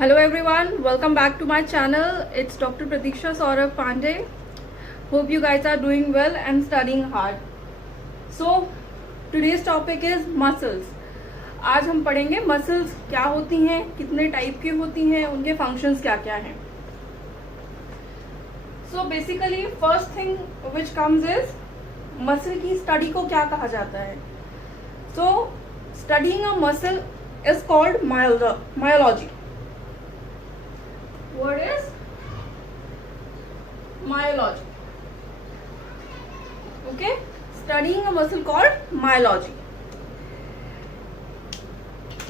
Hello everyone, welcome back to my channel. It's Dr. Pratiksha Saurabh Pandey. Hope you guys are doing well and studying hard. So today's topic is muscles. आज हम पढ़ेंगे muscles क्या होती हैं, कितने type की होती हैं, उनके फंक्शंस क्या क्या हैं. So basically first thing which comes is muscle की स्टडी को क्या कहा जाता है. So studying a muscle is called myology. What is myology? Okay, studying a muscle called myology.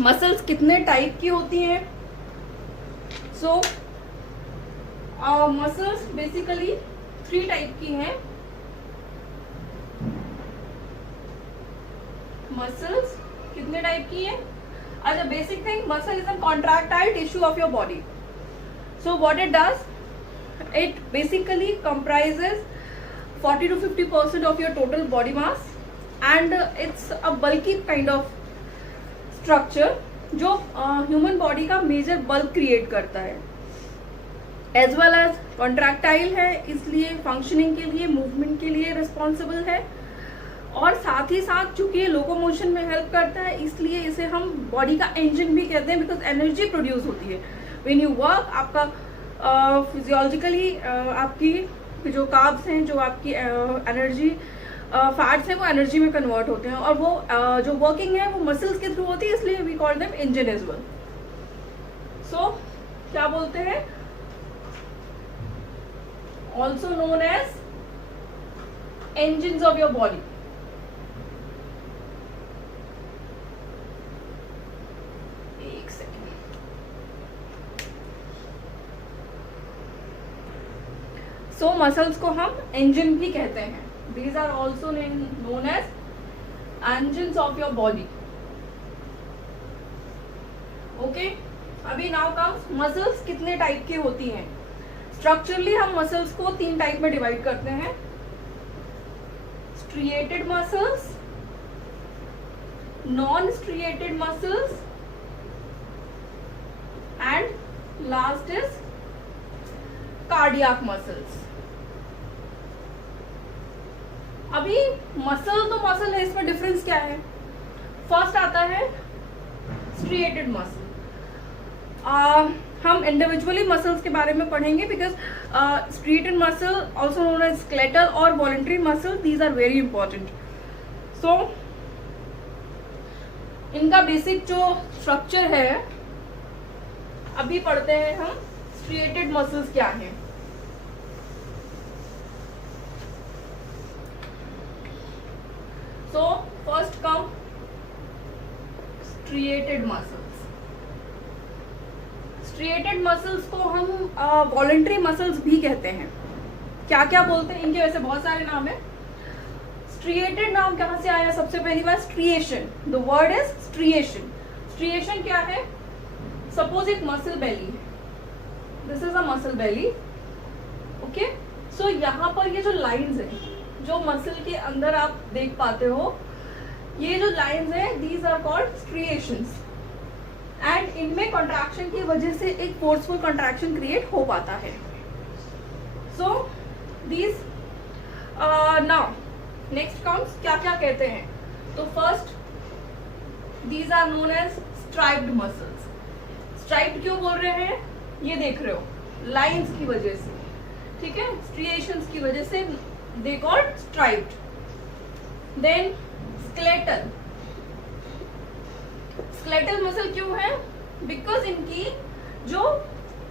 Muscles कितने टाइप की होती हैं? सो मसल्स बेसिकली 3 टाइप की हैं. मसल्स कितने टाइप की हैं? अच्छा, basic thing, muscle is a contractile tissue of your body. So what it does, it basically comprises 40 to 50% of your total body mass, and it's a bulky kind of structure जो human body का major bulk create करता है, as well as contractile है, इसलिए functioning के लिए, movement के लिए responsible है, और साथ ही साथ चूंकि लोकोमोशन में हेल्प करता है इसलिए इसे हम बॉडी का इंजन भी कहते हैं, बिकॉज एनर्जी प्रोड्यूस होती है व्हेन यू वर्क. आपका फिजियोलॉजिकली आपकी जो कार्ब्स हैं, जो आपकी एनर्जी फैट्स हैं, वो एनर्जी में कन्वर्ट होते हैं, और वो जो वर्किंग है वो मसल्स के थ्रू होती है, इसलिए we call them engine as well. So क्या बोलते हैं, also known as engines of your body. So muscles को हम इंजन भी कहते हैं. These are also known as engines of your body. Okay, अभी नाउ कम्स मसल्स कितने टाइप की होती हैं. स्ट्रक्चरली हम मसल्स को 3 टाइप में डिवाइड करते हैं. Striated muscles, non striated muscles, and last is cardiac muscles. अभी मसल तो मसल है, इसमें डिफरेंस क्या है. फर्स्ट आता है स्ट्रिएटेड मसल. हम इंडिविजुअली मसल्स के बारे में पढ़ेंगे, because striated muscle also known as skeletal और voluntary muscle, these are very important. So इनका बेसिक जो स्ट्रक्चर है अभी पढ़ते हैं हम. स्ट्रिएटेड मसल्स क्या हैं. So first come striated muscles. Striated muscles को हम voluntary muscles भी कहते हैं. क्या क्या बोलते हैं इनके, वैसे बहुत सारे नाम है. Striated नाम कहाँ से आया? सबसे पहली बार striation. The word is striation. Striation क्या है? Suppose एक muscle belly है. This is a muscle belly. Okay? So यहाँ पर ये जो lines है, जो मसल के अंदर आप देख पाते हो, ये जो लाइंस हैं, these are called striations. And इनमें कॉन्ट्रैक्शन की वजह से एक फोर्सफुल कॉन्ट्रैक्शन क्रिएट हो पाता है. So these now next comes क्या क्या कहते हैं. तो first, these are known as striped muscles. Striped क्यों बोल रहे हैं, ये देख रहे हो, लाइंस की वजह से, ठीक है, स्ट्रिएशंस की वजह से they called striped. Then skeletal. Skeletal muscle क्यों है? Because इनकी जो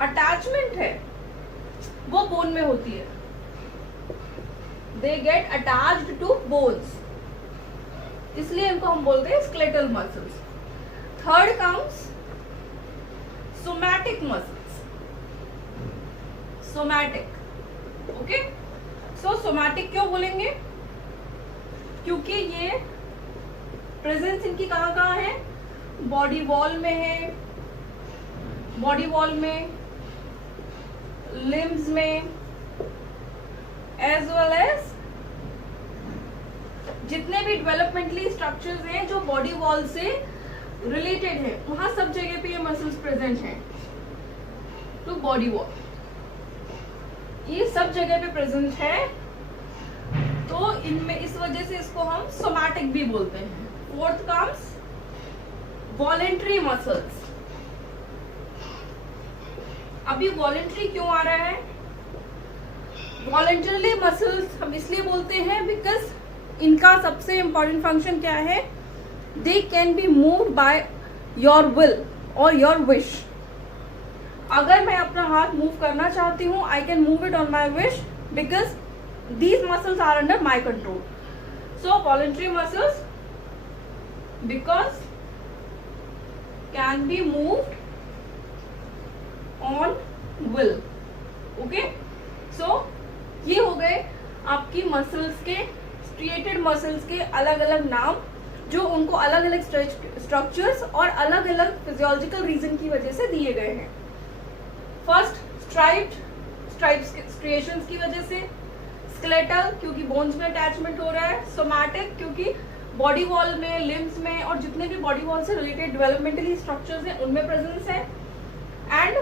attachment है वो bone में होती है. They get attached to bones. इसलिए इनको हम बोलते हैं skeletal muscles. Third comes somatic muscles. Somatic. Okay? सो सोमैटिक क्यों बोलेंगे, क्योंकि ये प्रेजेंस इनकी कहाँ कहाँ है, बॉडी वॉल में है, बॉडी वॉल में, लिम्स में, एज वेल एज जितने भी डेवलपमेंटली स्ट्रक्चर्स हैं जो बॉडी वॉल से रिलेटेड है, वहां सब जगह पे ये मसल्स प्रेजेंट हैं. टू बॉडी वॉल, ये सब जगह पे प्रेजेंट है, तो इनमें इस वजह से इसको हम सोमैटिक भी बोलते हैं। Fourth comes voluntary muscles. अभी वॉलेंट्री क्यों आ रहा है? वॉलेंटरली मसल्स हम इसलिए बोलते हैं बिकॉज इनका सबसे इंपॉर्टेंट फंक्शन क्या है, they can be moved by your will और योर विश। अगर मैं अपना हाथ मूव करना चाहती हूँ, I can move it on my wish because these muscles are under my control. So voluntary muscles because can be moved on will. Okay, so ये हो गए आपकी मसल्स के, स्ट्रिएटेड मसल्स के अलग अलग नाम, जो उनको अलग अलग स्ट्रक्चर्स और अलग अलग फिजियोलॉजिकल रीजन की वजह से दिए गए हैं। फर्स्ट स्ट्राइप्स स्ट्रिएशंस की वजह से, स्केलेटल क्योंकि बोन्स में अटैचमेंट हो रहा है, सोमैटिक क्योंकि बॉडी वॉल में, लिम्स में और जितने भी बॉडी वॉल से रिलेटेड डेवलपमेंटली स्ट्रक्चर्स हैं उनमें प्रेजेंस है। And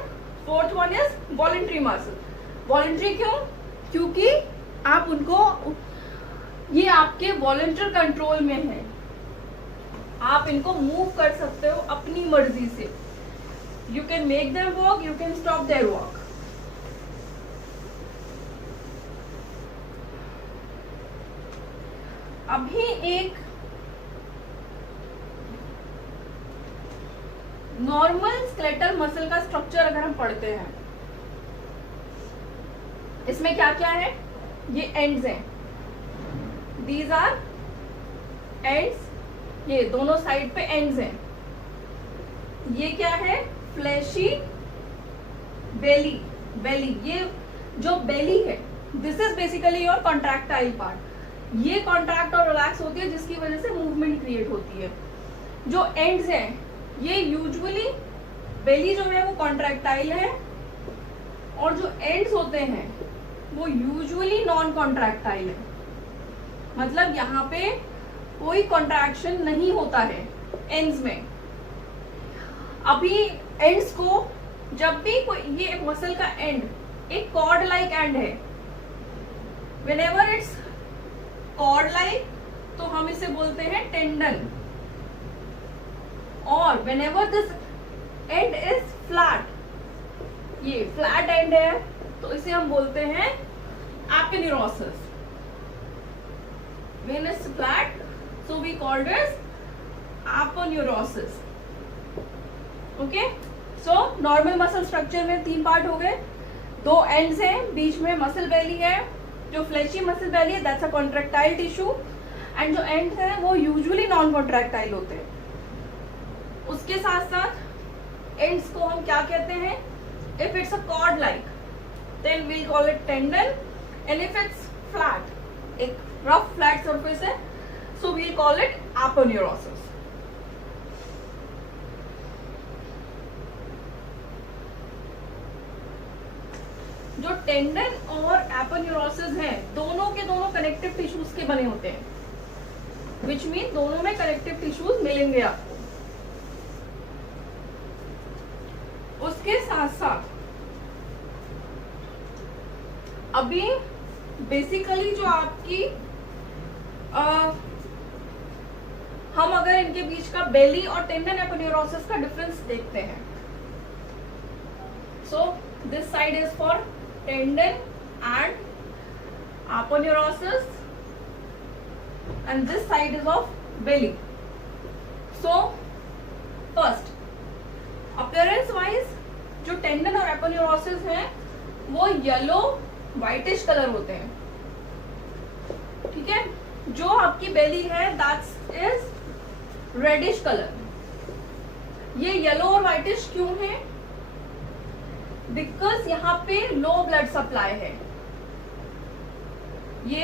fourth one is voluntary muscle. Voluntary क्यों? क्योंकि आप उनको, ये आपके वॉलेंटियर कंट्रोल में है, आप इनको मूव कर सकते हो अपनी मर्जी से। You can make them walk, you can stop their walk. अभी एक नॉर्मल स्केलेटल मसल का स्ट्रक्चर अगर हम पढ़ते हैं, इसमें क्या क्या है? ये एंड्स हैं, दीज आर एंड्स, ये दोनों साइड पे एंड्स हैं। ये क्या है? फ्लैशी बेली। ये जो बेली है, this is basically your contractile part. ये कॉन्ट्रैक्ट और रिलैक्स होती है जिसकी वजह से मूवमेंट क्रिएट होती है। जो एंड्स हैं, ये यूजुअली, बेली जो है वो कॉन्ट्रैक्टाइल है और जो एंड्स होते हैं वो यूजुअली नॉन कॉन्ट्रैक्टाइल है, मतलब यहाँ पे कोई कॉन्ट्रैक्शन नहीं होता है एंड्स में। अभी एंड्स को जब भी कोई, ये मसल का एंड एक कॉर्ड लाइक एंड है, व्हेनेवर इट्स कॉर्ड लाइक तो हम इसे बोलते हैं टेंडन, और whenever this end is flat, ये फ्लैट एंड है तो इसे हम बोलते हैं aponeurosis. When it's flat so we called it aponeurosis. Okay, so normal muscle structure में 3 पार्ट हो गए, 2 एंड्स हैं, बीच में मसल बेली है, जो फ्लैशी मसल बेली है that's a contractile tissue, and जो एंड्स हैं वो यूजुअली नॉन कॉन्ट्रैक्टाइल होते हैं। उसके साथ साथ एंड्स को हम क्या कहते हैं? If it's a cord like then we'll call it tendon, and if it's flat, एक रफ फ्लैट सरफेस है, so we'll call it aponeurosis. जो टेंडन और एपिन्यूरोसिस हैं, दोनों के दोनों कनेक्टिव टिश्यूज के बने होते हैं, विच मीन दोनों में कनेक्टिव टिश्यूज मिलेंगे आपको। उसके साथ साथ अभी बेसिकली जो आपकी हम अगर इनके बीच का बेली और टेंडन एपिन्यूरोसिस का डिफरेंस देखते हैं, so this side is for tendon and aponeurosis and this side is of belly. So first appearance wise जो टेंडन और एपोन्यूरोसिस हैं वो येलो व्हाइटिश कलर होते हैं, ठीक है। जो आपकी बेली है दैट इज रेडिश कलर। ये येलो और व्हाइटिश क्यों है? बिकॉज यहाँ पे लो ब्लड सप्लाई है, ये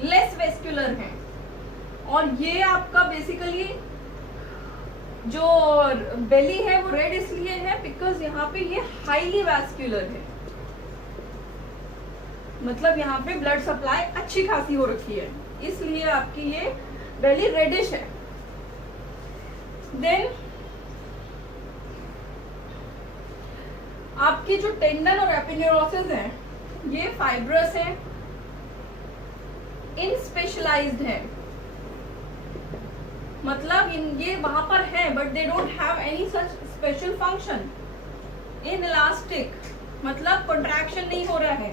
लेस वेस्कुलर है, और ये आपका बेसिकली जो बेली है वो रेड इसलिए है बिकॉज यहाँ पे ये हाईली वैस्कुलर है, मतलब यहाँ पे ब्लड सप्लाई अच्छी खासी हो रखी है, इसलिए आपकी ये बेली रेडिश है। देन आपके आपकी जो टेंडन और एपिन्यूरोसिस है ये फाइब्रस है, इन स्पेशलाइज्ड है, मतलब ये वहां पर है but they don't have any such special function. In elastic मतलब कॉन्ट्रैक्शन नहीं हो रहा है।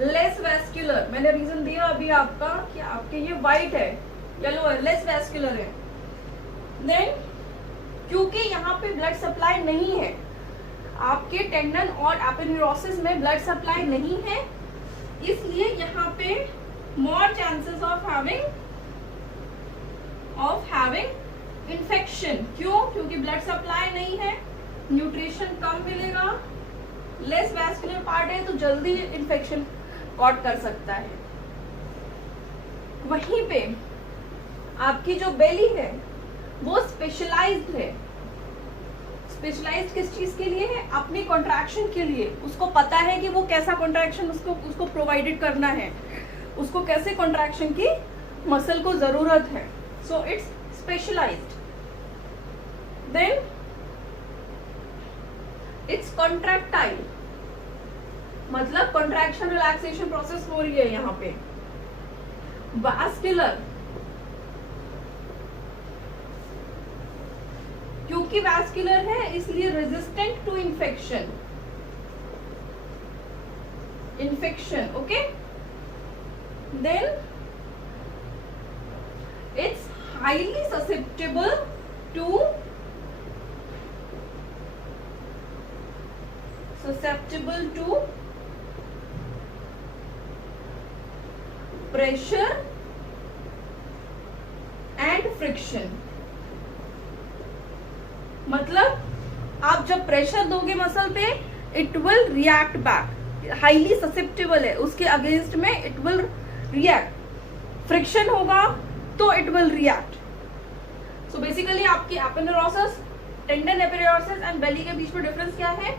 लेस वेस्कुलर, मैंने रीजन दिया अभी आपका कि आपके ये व्हाइट है, येलो है, लेस वेस्कुलर है। देन क्योंकि यहाँ पे ब्लड सप्लाई नहीं है, आपके टेंडन और एपिन्यूरोसिस में ब्लड सप्लाई नहीं है, इसलिए यहाँ पे more chances of having infection. क्यों? क्योंकि ब्लड सप्लाई नहीं है, न्यूट्रिशन कम मिलेगा, लेस वैस्कुलर पार्ट है तो जल्दी इन्फेक्शन कॉट कर सकता है। वहीं पे आपकी जो बेली है वो स्पेशलाइज्ड है। स्पेशलाइज्ड किस चीज के लिए है? अपनी कॉन्ट्रैक्शन के लिए। उसको पता है कि वो कैसा कॉन्ट्रैक्शन उसको प्रोवाइडेड करना है, उसको कैसे कॉन्ट्रैक्शन की मसल को जरूरत है। So it's specialized. Then it's contractile, मतलब कॉन्ट्रैक्शन रिलैक्सेशन प्रोसेस हो रही है यहाँ पे। वास्कुलर, क्योंकि वास्कुलर है इसलिए resistant to infection. Okay, then it's highly susceptible to pressure and friction. मतलब आप जब प्रेशर दोगे मसल पे it will react back, highly susceptible है, उसके अगेंस्ट में इट विल रिएक्ट। फ्रिक्शन होगा तो it will react. So basically आपकी एपिन्यूरोसिस, टेंडन एपिन्यूरोसिस एंड बेली के बीच में डिफरेंस क्या है?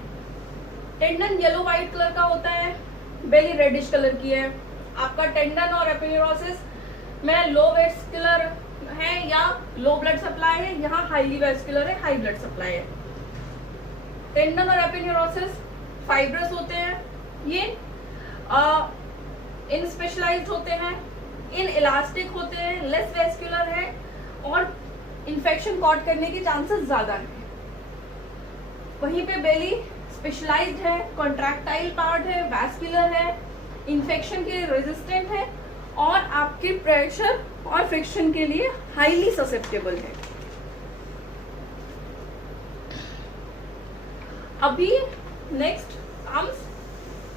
टेंडन येलो व्हाइट कलर का होता है, बेली रेडिश कलर की है। आपका टेंडन और एपिन्यूरोसिस में लो वेस्कुलर है या लो ब्लड सप्लाई है, यहाँ हाईली वेस्कुलर है, हाई ब्लड सप्लाई है। टेंडन और एपिन्यूरोसिस फाइब्रस होते हैं, ये इन स्पेशलाइज्ड होते हैं, इन इलास्टिक होते हैं, लेस वेस्कुलर है और इन्फेक्शन कॉट करने के चांसेस ज्यादा है। वहीं पे बेली स्पेशलाइज्ड है, कॉन्ट्रैक्टाइल पार्ट है, वैस्कुलर है, इन्फेक्शन के लिए रेजिस्टेंट है और आपके प्रेशर और फ्रिक्शन के लिए हाईली ससेप्टेबल है। अभी next comes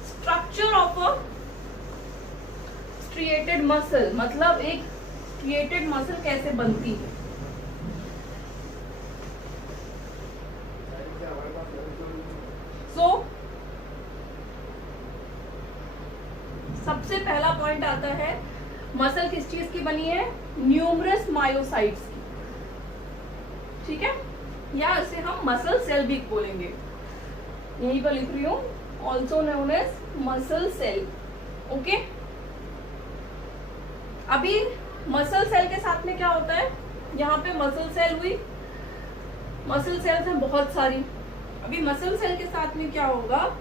structure of a striated muscle, मतलब एक स्ट्रिएटेड मसल कैसे बनती है। सबसे पहला पॉइंट आता है मसल किस चीज की बनी है? न्यूमरस मायोसाइट्स की, ठीक है, या इसे हम मसल सेल भी बोलेंगे। यहीं पर लिख रही हूं, also known as muscle cell. Okay, अभी मसल सेल के साथ में क्या होता है? यहाँ पे मसल सेल हुई, मसल सेल्स हैं बहुत सारी। अभी मसल सेल के साथ में क्या होगा?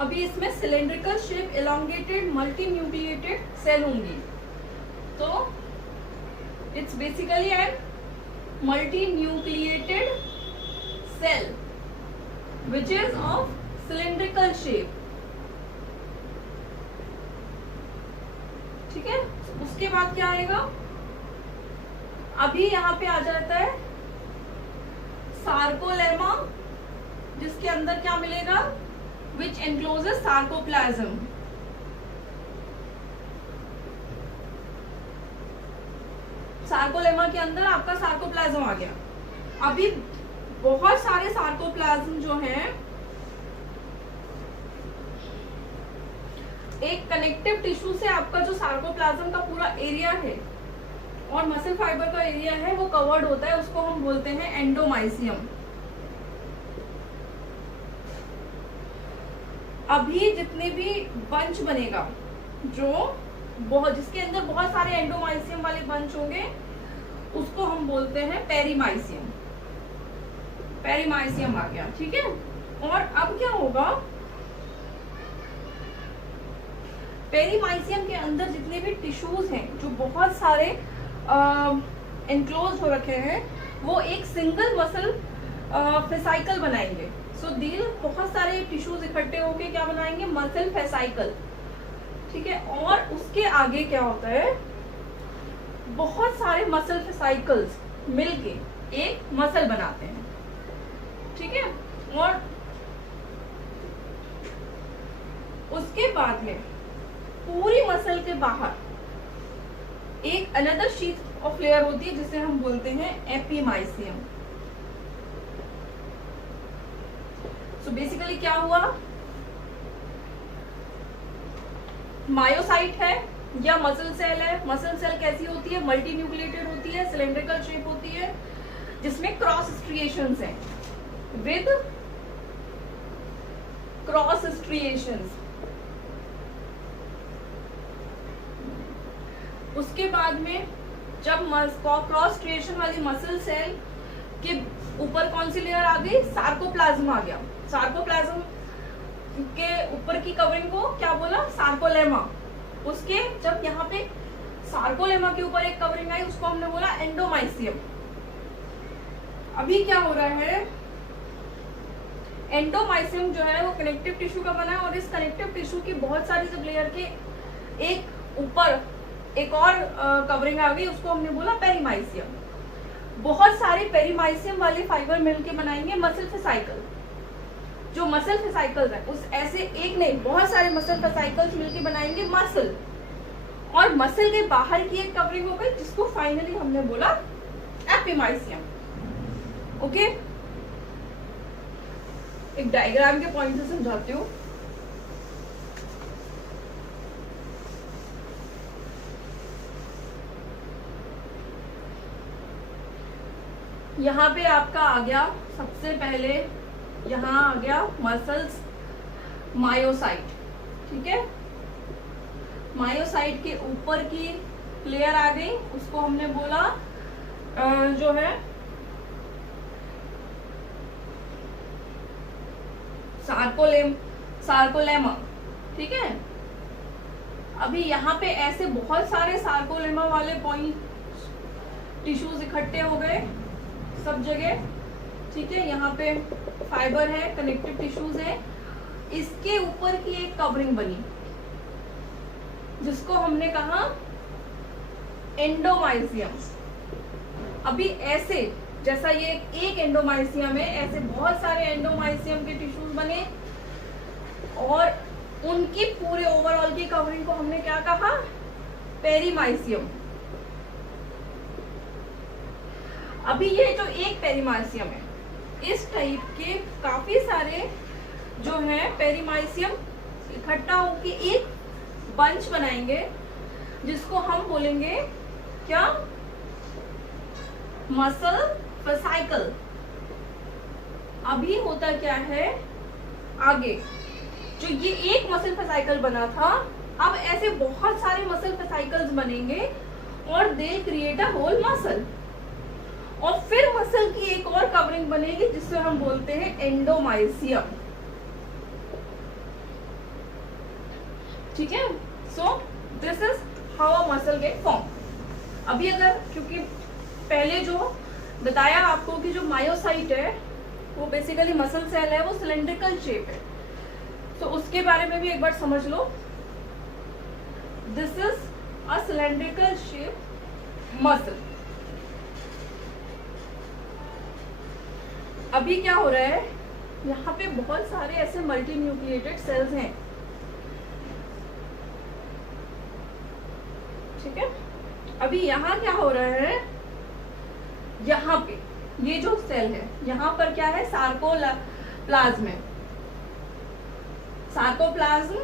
अभी इसमें cylindrical shape elongated multinucleated cell होंगी। तो it's basically an multinucleated cell which is of cylindrical shape. ठीक है, उसके बाद क्या आएगा? अभी यहाँ पे आ जाता है सार्कोलेमा, जिसके अंदर क्या मिलेगा? Which encloses sarcoplasm. सार्कोलेमा के अंदर आपका सार्कोप्लाज्म आ गया। अभी बहुत सारे सार्कोप्लाज्म जो हैं एक कनेक्टिव टिश्यू से आपका जो सार्कोप्लाज्म का पूरा एरिया है और मसल फाइबर का एरिया है वो कवर्ड होता है, उसको हम बोलते हैं एंडोमाइसियम। अभी जितने भी बंच बनेगा जो बहुत, जिसके अंदर बहुत सारे एंडोमाइसियम वाले बंच होंगे, उसको हम बोलते हैं पेरीमाइसियम। पेरीमाइसियम आ गया, ठीक है। और अब क्या होगा, पेरीमाइसियम के अंदर जितने भी टिश्यूज हैं जो बहुत सारे एनक्लोज हो रखे हैं, वो एक सिंगल मसल फेसाइकल बनाएंगे। सो दिल बहुत सारे टिश्यूज इकट्ठे होके क्या बनाएंगे, मसल फेसाइकल, ठीक है। और उसके आगे क्या होता है, बहुत सारे मसल फेसाइकल्स मिलके एक मसल बनाते हैं, ठीक है। और उसके बाद में पूरी मसल के बाहर एक अनदर शीट ऑफ लेयर होती है जिसे हम बोलते हैं एपीमाइसियम। सो बेसिकली क्या हुआ, मायोसाइट है या मसल सेल है। मसल सेल कैसी होती है, मल्टी न्यूक्लिएटेड होती है, सिलेंड्रिकल शेप होती है, जिसमें क्रॉस स्ट्रिएशंस हैं, विद क्रॉस स्ट्रिएशंस। उसके बाद में जब क्रॉस स्ट्रिएशन वाली मसल सेल के ऊपर कौन सी लेयर आ गई, सार्कोप्लाज्म आ गया। सार्कोप्लाज्म के ऊपर की कवरिंग को क्या बोला, सार्कोलेमा। उसके जब यहाँ पे सार्कोलेमा के ऊपर एक कवरिंग आई, उसको हमने बोला एंडोमाइसियम। अभी क्या हो रहा है, एंडोमाइसियम जो है वो कनेक्टिव टिश्यू का बना है, और इस कनेक्टिव टिश्यू की बहुत सारी जब लेयर के एक ऊपर एक और कवरिंग आ गई, उसको हमने बोला पेरीमाइसियम। बहुत सारे पेरीमाइसियम वाले फाइबर मिलके बनाएंगे मसल फेसाइकल। जो मसल फेसाइकल्स है, उस ऐसे एक नहीं, बहुत सारे मसल फेसाइकल्स मिलके बनाएंगे मसल, और मसल के बाहर की एक कवरिंग हो गई, जिसको फाइनली हमने बोला एपीमाइसियम। ओके, एक डायग्राम के पॉइंट से समझाती हूँ। यहाँ पे आपका आ गया, सबसे पहले यहाँ आ गया मसल्स मायोसाइट, ठीक है। मायोसाइट के ऊपर की लेयर आ गई, उसको हमने बोला जो है सार्कोलेमा, ठीक है। अभी यहाँ पे ऐसे बहुत सारे सार्कोलेमा वाले पॉइंट टिश्यूज इकट्ठे हो गए सब जगह, ठीक है। यहाँ पे फाइबर है, कनेक्टिव टिश्यूज है, इसके ऊपर की एक कवरिंग बनी, जिसको हमने कहा एंडोमाइसियम। अभी ऐसे जैसा ये एक एंडोमाइसियम है, ऐसे बहुत सारे एंडोमाइसियम के टिश्यूज बने, और उनकी पूरे ओवरऑल की कवरिंग को हमने क्या कहा, पेरीमाइसियम। अभी ये जो एक पेरीमाइसियम है, इस टाइप के काफी सारे जो है पेरीमाइसियम इकट्ठा होकर एक बंच बनाएंगे, जिसको हम बोलेंगे क्या, मसल फेसाइकल। अभी होता क्या है, आगे जो ये एक मसल फेसाइकल बना था, अब ऐसे बहुत सारे मसल फेसाइकल्स बनेंगे, और they create a whole muscle. और फिर मसल की एक और कवरिंग बनेगी, जिससे हम बोलते हैं एंडोमाइसियम, ठीक है। So this is how a muscle get form. अभी अगर, क्योंकि पहले जो बताया आपको कि जो मायोसाइट है वो बेसिकली मसल सेल है, वो सिलेंड्रिकल शेप है, तो उसके बारे में भी एक बार समझ लो। This is a cylindrical shape muscle. अभी क्या हो रहा है, यहाँ पे बहुत सारे ऐसे मल्टी न्यूक्लिएटेड सेल्स हैं, ठीक है। अभी यहाँ क्या हो रहा है, यहाँ पे ये जो सेल है, यहाँ पर क्या है, सार्कोप्लाज्म है। सार्कोप्लाज्म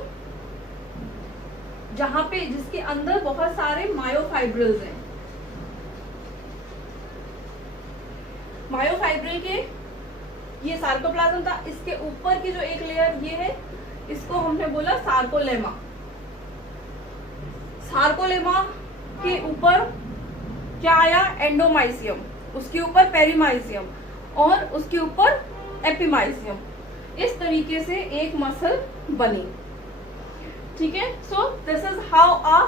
जहाँ पे, जिसके अंदर बहुत सारे मायोफाइब्रिल्स हैं। मायोफाइब्रिल के ये सार्कोप्लाज्म था, इसके ऊपर की जो एक लेयर ये है, इसको हमने बोला सार्कोलेमा। सार्कोलेमा के ऊपर क्या आया, एंडोमाइसियम, उसके ऊपर पेरीमाइसियम और उसके ऊपर एपिमाइसियम। इस तरीके से एक मसल बनी। ठीक है, so this is how a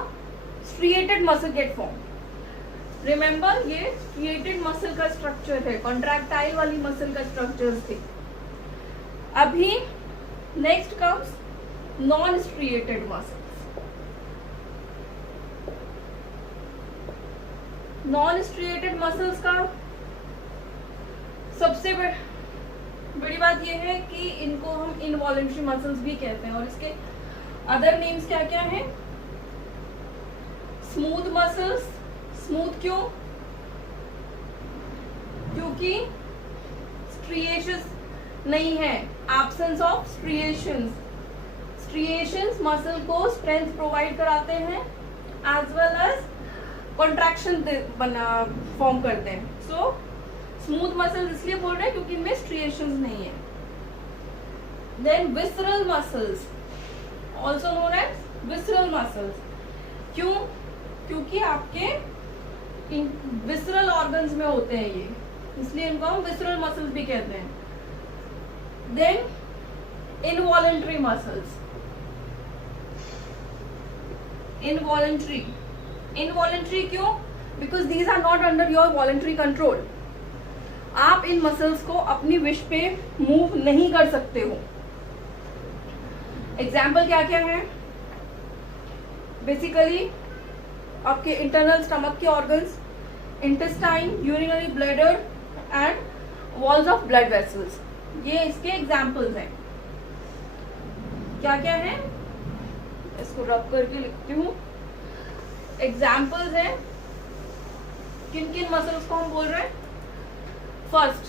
striated muscle get form. Remember, ये स्ट्रिएटेड मसल का स्ट्रक्चर है, कॉन्ट्रैक्टाइल वाली मसल का स्ट्रक्चर थे। अभी next comes non striated muscles. Non striated muscles का सबसे बड़ी बात यह है कि इनको हम इनवॉलेंट्री मसल्स भी कहते हैं, और इसके अदर नेम्स क्या क्या हैं? Smooth muscles. स्मूथ क्यों? क्योंकि स्ट्रिएशंस नहीं है, absence of striations. Striations muscle को स्ट्रेंथ प्रोवाइड कराते हैं as well as contraction form करते हैं। सो स्मूथ मसल्स इसलिए बोल रहे हैं क्योंकि इनमें स्ट्रिएशंस नहीं है। Then visceral muscles, also known as visceral muscles. क्यों? क्योंकि आपके विसरल ऑर्गन्स में होते हैं ये, इसलिए इनको हम विसरल मसल्स भी कहते हैं। Then involuntary muscles. इनवॉलेंट्री क्यों? Because these are not under your voluntary control. आप इन मसल्स को अपनी विश पे मूव नहीं कर सकते हो। एग्जाम्पल क्या क्या है? बेसिकली आपके इंटरनल स्टमक के organs, intestine, urinary bladder and walls of blood vessels, ये इसके एग्जाम्पल्स हैं। क्या क्या है? इसको रब करके लिखती हूँ। एग्जाम्पल्स हैं, किन किन मसल्स को हम बोल रहे हैं? फर्स्ट,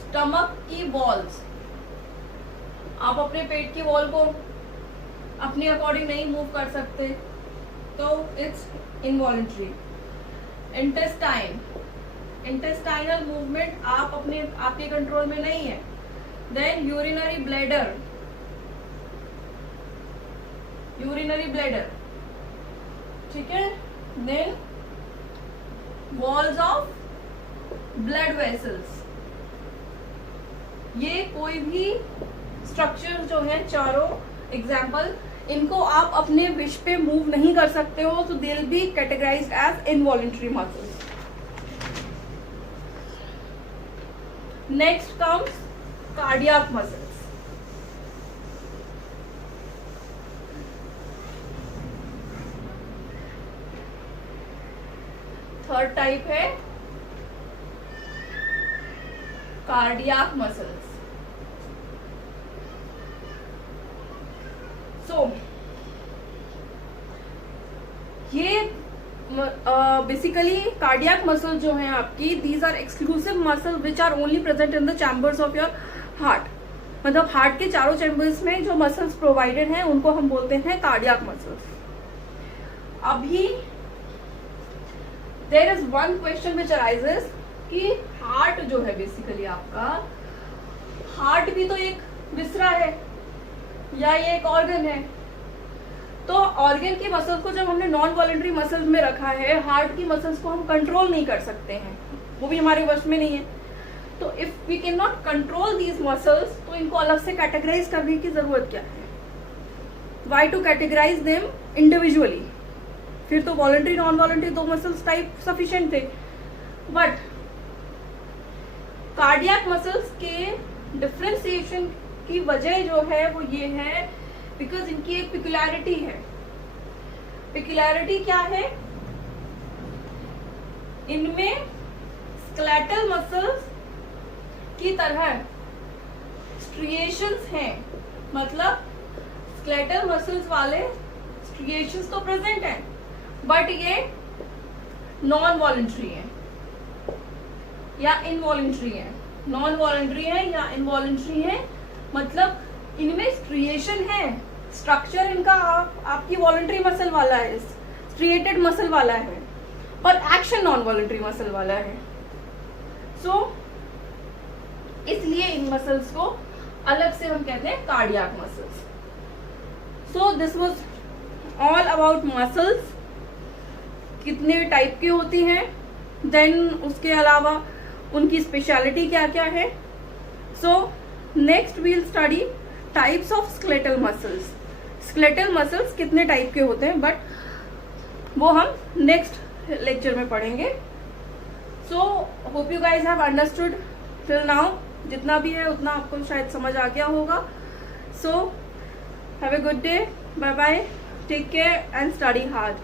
स्टमक की वॉल्स। आप अपने पेट की वॉल को अपने अकॉर्डिंग नहीं मूव कर सकते, तो it's involuntary. Intestine, intestinal movement आपके कंट्रोल में नहीं है। देन यूरिनरी ब्लैडर, ठीक है। Then walls of blood vessels, ये कोई भी स्ट्रक्चर जो है, चारों एग्जाम्पल, इनको आप अपने विश पे मूव नहीं कर सकते हो, तो they will be categorized as involuntary muscles. Next comes cardiac muscles. Third type है कार्डियक मसल्स। सो ये बेसिकली कार्डियक मसल जो है आपकी, these are exclusive muscle which are only present in the chambers of your heart. मतलब heart के चारों chambers में जो मसल्स प्रोवाइडेड हैं उनको हम बोलते हैं कार्डियक मसल्स। अभी there is one question which arises कि हार्ट जो है, बेसिकली आपका हार्ट भी तो एक विसरा है या ये एक ऑर्गन है। तो ऑर्गन की मसल्स को जब हमने नॉन वॉलेंट्री मसल्स में रखा है, हार्ट की मसल्स को हम कंट्रोल नहीं कर सकते हैं, वो भी हमारे वश में नहीं है। तो if we can not control these muscles, तो इनको अलग से कैटेगराइज करने की जरूरत क्या है? Why to categorize them individually? फिर तो वॉलेंट्री नॉन वॉलेंट्री दो मसल्स टाइप सफिशिएंट थे। बट कार्डियक मसल्स के डिफरेंशिएशन की वजह जो है वो ये है, बिकॉज इनकी एक पिक्युलैरिटी है। पिक्युलैरिटी क्या है? इनमें स्केलेटल मसल्स की तरह स्ट्रिएशंस हैं। मतलब स्केलेटल मसल्स वाले स्ट्रिएशंस तो प्रेजेंट हैं, बट ये नॉन वॉलेंट्री है या इनवॉलेंट्री है। नॉन वॉलेंट्री है या इनवॉलेंट्री है, मतलब इनमें स्ट्रिएशन है, स्ट्रक्चर इनका आपकी वॉलेंट्री मसल वाला है, स्ट्रिएटेड मसल वाला है, पर एक्शन नॉन वॉलेंट्री मसल वाला है। सो इसलिए इन मसल्स को अलग से हम कहते हैं cardiac muscles. So this was all about muscles, कितने टाइप की होती हैं, देन उसके अलावा उनकी स्पेशलिटी क्या क्या है। So next we'll study types of skeletal muscles. Skeletal muscles कितने टाइप के होते हैं, बट वो हम नेक्स्ट लेक्चर में पढ़ेंगे। So hope you guys have understood till now, जितना भी है उतना आपको शायद समझ आ गया होगा। So have a good day, bye bye, take care and study hard.